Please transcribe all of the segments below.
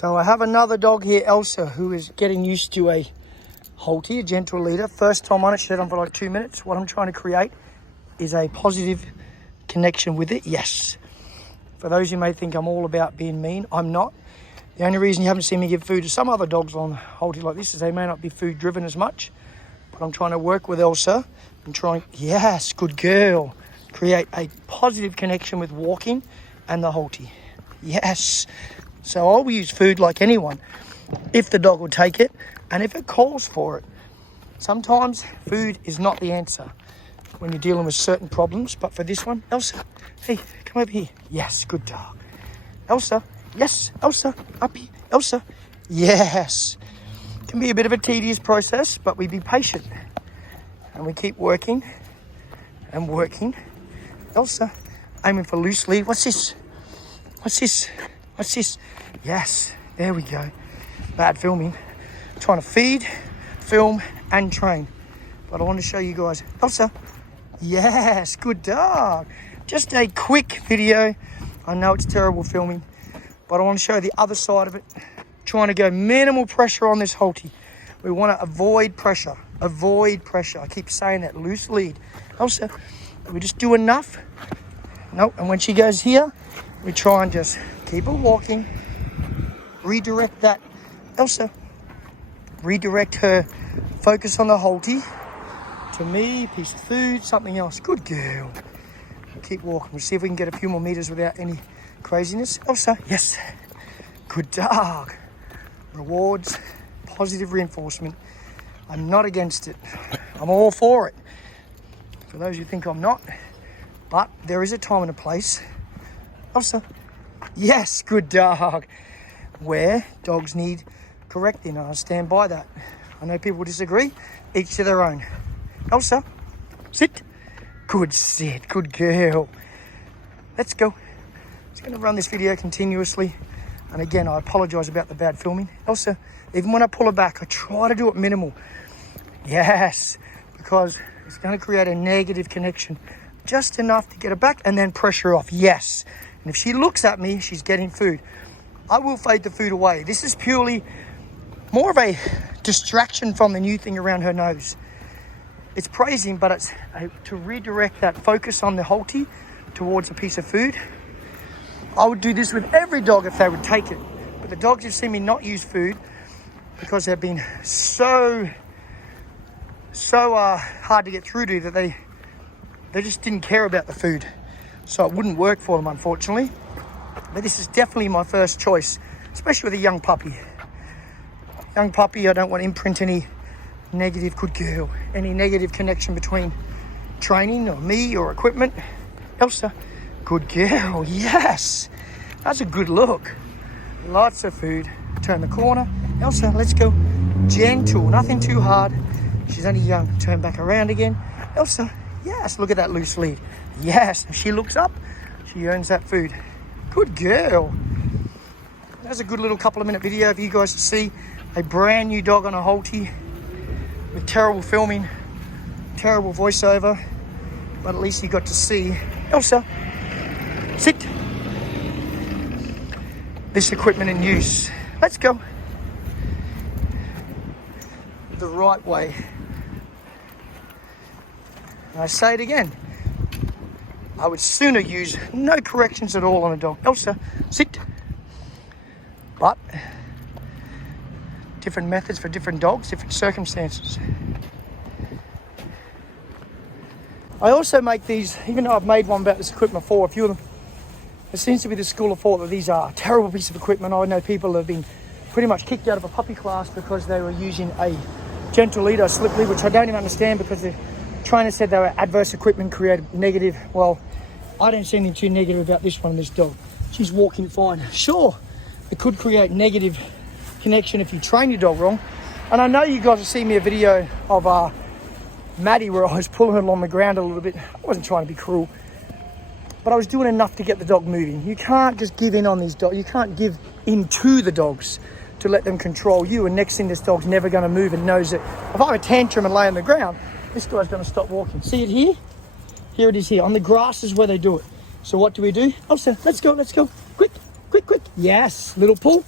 So I have another dog here, Elsa, who is getting used to a Halti, a gentle leader. First time on it, she's had on for like 2 minutes. What I'm trying to create is a positive connection with it. Yes. For those who may think I'm all about being mean, I'm not. The only reason you haven't seen me give food to some other dogs on Halti like this is they may not be food driven as much. But I'm trying to work with Elsa and trying, yes, good girl. Create a positive connection with walking and the Halti. Yes. So I'll use food like anyone if the dog will take it and if it calls for it. Sometimes food is not the answer when you're dealing with certain problems, but for this one, Elsa, hey, come over here. Yes, good dog. Elsa, yes, Elsa, up here. Elsa, yes. It can be a bit of a tedious process, but we be patient and we keep working and working. Elsa, aiming for loose lead. What's this? What's this? What's this? Yes, there we go. Bad filming. Trying to feed, film, and train. But I want to show you guys. Elsa, yes, good dog. Just a quick video. I know it's terrible filming, but I want to show the other side of it. Trying to go minimal pressure on this Halti. We want to avoid pressure. Avoid pressure. I keep saying that. Loose lead. Elsa, we just do enough. Nope. And when she goes here, we try and just keep her walking. Redirect that. Elsa, redirect her focus on the Halti to me, piece of food, something else. Good girl. Keep walking. We'll see if we can get a few more meters without any craziness. Elsa, yes. Good dog. Rewards, positive reinforcement. I'm not against it. I'm all for it. For those who think I'm not, but there is a time and a place. Elsa, yes, good dog. Where dogs need correcting, I stand by that. I know people disagree, each to their own. Elsa, sit. Good sit, good girl. Let's go. Just going to run this video continuously. And again, I apologise about the bad filming. Elsa, even when I pull her back, I try to do it minimal. Yes, because it's going to create a negative connection. Just enough to get her back and then pressure off. Yes. And if she looks at me, she's getting food. I will fade the food away. This is purely more of a distraction from the new thing around her nose. It's praising, but it's to redirect that focus on the Halti towards a piece of food. I would do this with every dog if they would take it. But the dogs have seen me not use food because they've been so hard to get through to that they just didn't care about the food. So it wouldn't work for them, unfortunately. But this is definitely my first choice, especially with a young puppy. Young puppy, I don't want to imprint any negative, good girl, any negative connection between training or me or equipment. Elsa, good girl, yes. That's a good look. Lots of food. Turn the corner. Elsa, let's go. Gentle, nothing too hard. She's only young. Turn back around again. Elsa, yes, look at that loose lead. Yes, if she looks up, she earns that food. Good girl. That's a good little couple of minute video for you guys to see a brand new dog on a Halti with terrible filming, terrible voiceover, but at least you got to see. Elsa, sit. This equipment in use. Let's go. The right way. And I say it again. I would sooner use no corrections at all on a dog. Elsa, sit. But different methods for different dogs, different circumstances. I also make these, even though I've made one about this equipment before, a few of them, there seems to be the school of thought that these are a terrible piece of equipment. I know people have been pretty much kicked out of a puppy class because they were using a gentle lead or slip lead, which I don't even understand because the trainer said they were adverse equipment, created negative. Well, I don't see anything too negative about this one, this dog. She's walking fine. Sure, it could create negative connection if you train your dog wrong. And I know you guys have seen me a video of Maddie where I was pulling her along the ground a little bit. I wasn't trying to be cruel, but I was doing enough to get the dog moving. You can't just give in on these dogs. You can't give in to the dogs to let them control you. And next thing, this dog's never going to move and knows that if I have a tantrum and lay on the ground, this guy's going to stop walking. See it here? Here it is here. On the grass is where they do it. So what do we do? Elsa, let's go, let's go. Quick, quick, quick. Yes, little pull.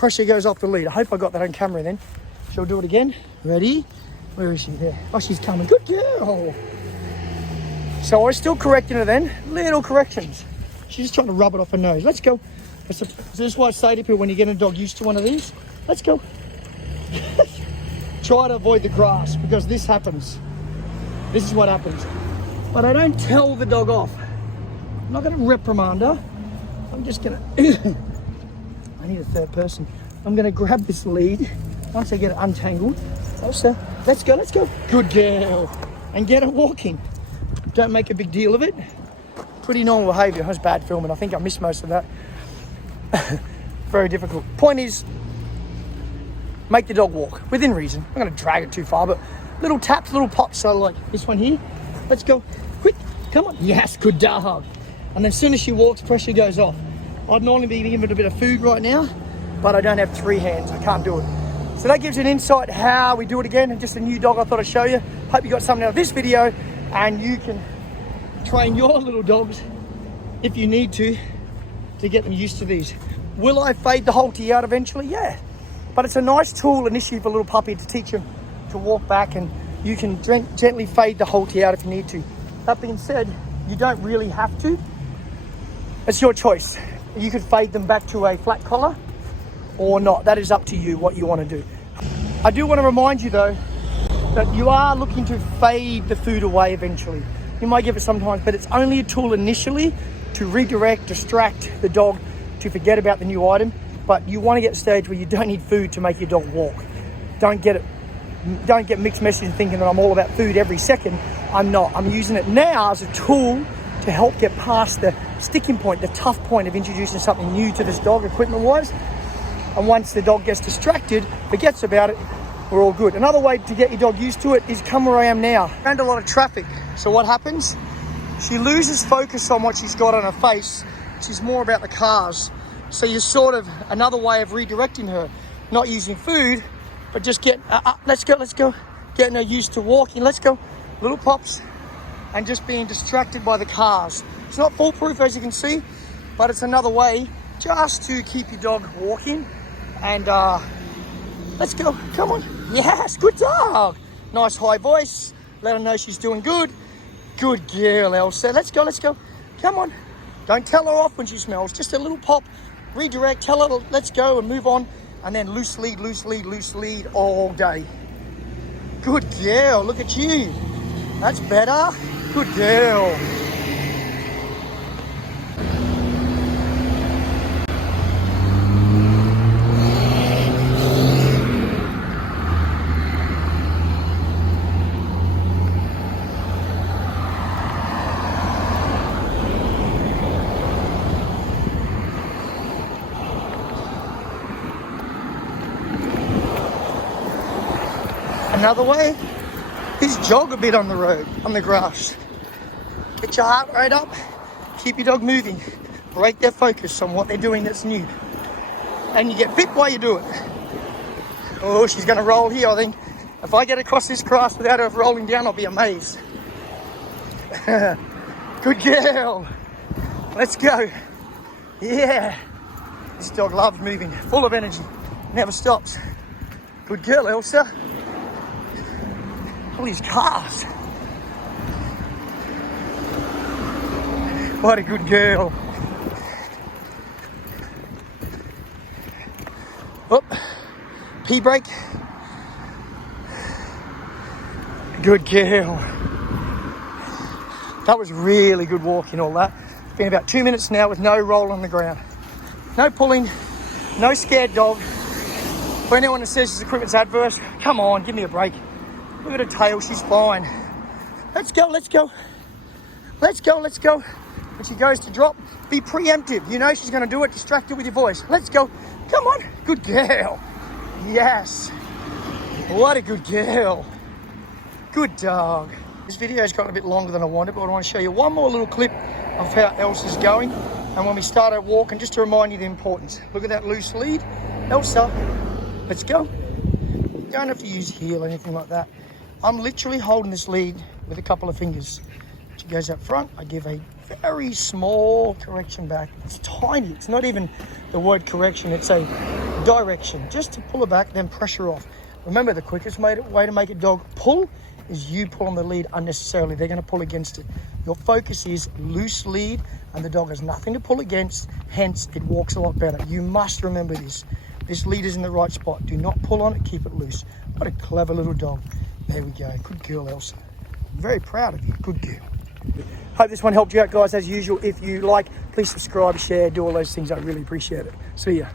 pressure goes off the lead. I hope I got that on camera then. She'll do it again. Ready? Where is she? There. Oh, she's coming. Good girl. So I was still correcting her then. Little corrections. She's just trying to rub it off her nose. Let's go. So this is why I say to people when you get a dog used to one of these, let's go. Try to avoid the grass because this happens. This is what happens. But I don't tell the dog off. I'm not going to reprimand her. I'm just going to... I need a third person. I'm going to grab this lead once I get it untangled. Elsa, let's go, let's go. Good girl. And get her walking. Don't make a big deal of it. Pretty normal behaviour. It was bad filming. I think I missed most of that. Very difficult. Point is, make the dog walk within reason. I'm going to drag it too far, but little taps, little pops. So like this one here. Let's go. Quick. Come on. Yes, good dog. And then as soon as she walks, pressure goes off. I'd normally be giving it a bit of food right now, but I don't have 3 hands. I can't do it. So that gives you an insight how we do it again. And just a new dog I thought I'd show you. Hope you got something out of this video and you can train your little dogs if you need to get them used to these. Will I fade the Halti out eventually? Yeah. But it's a nice tool initially for a little puppy to teach him to walk back, and you can gently fade the Halti out if you need to. That being said, you don't really have to. It's your choice. You could fade them back to a flat collar or not. That is up to you what you want to do. I do want to remind you though that you are looking to fade the food away eventually. You might give it sometimes, but it's only a tool initially to redirect, distract the dog to forget about the new item. But you want to get to the stage where you don't need food to make your dog walk. Don't get mixed messages thinking that I'm all about food every second. I'm not. I'm using it now as a tool to help get past the sticking point, the tough point of introducing something new to this dog equipment-wise. And once the dog gets distracted, forgets about it, we're all good. Another way to get your dog used to it is come where I am now. Around a lot of traffic. So what happens? She loses focus on what she's got on her face. She's more about the cars. So you're sort of another way of redirecting her, not using food, but just let's go. Getting her used to walking, let's go. Little pops, and just being distracted by the cars. It's not foolproof as you can see, but it's another way just to keep your dog walking. And let's go, come on. Yes, good dog. Nice high voice, let her know she's doing good. Good girl, Elsa. Let's go. Come on. Don't tell her off when she smells. Just a little pop, redirect, tell her let's go and move on. And then loose lead all day. Good girl, look at you. That's better. Good girl. Another way is jog a bit on the road, on the grass. Get your heart rate up, keep your dog moving, break their focus on what they're doing that's new. And you get fit while you do it. Oh, she's gonna roll here, I think. If I get across this grass without her rolling down, I'll be amazed. Good girl. Let's go. Yeah. This dog loves moving, full of energy, never stops. Good girl, Elsa. All these cars. What a good girl. Oh, pee break. Good girl. That was really good walking, all that. It's been about 2 minutes now with no roll on the ground. No pulling, no scared dog. For anyone that says this equipment's adverse, come on, give me a break. Look at her tail, she's fine. Let's go. When she goes to drop, be preemptive. You know she's gonna do it, distract her with your voice. Let's go, come on, good girl. Yes, what a good girl. Good dog. This video's gotten a bit longer than I wanted, but I want to show you one more little clip of how Elsa's going. And when we start our walk, and just to remind you the importance. Look at that loose lead. Elsa, let's go. You don't have to use heel or anything like that. I'm literally holding this lead with a couple of fingers. She goes up front, I give a very small correction back. It's tiny, it's not even the word correction, it's a direction, just to pull her back, then pressure off. Remember, the quickest way to make a dog pull is you pull on the lead unnecessarily. They're going to pull against it. Your focus is loose lead, and the dog has nothing to pull against, hence it walks a lot better. You must remember this. This lead is in the right spot. Do not pull on it, keep it loose. What a clever little dog. There we go. Good girl, Elsa. I'm very proud of you. Good girl. Hope this one helped you out, guys. As usual, if you like, please subscribe, share, do all those things. I really appreciate it. See ya.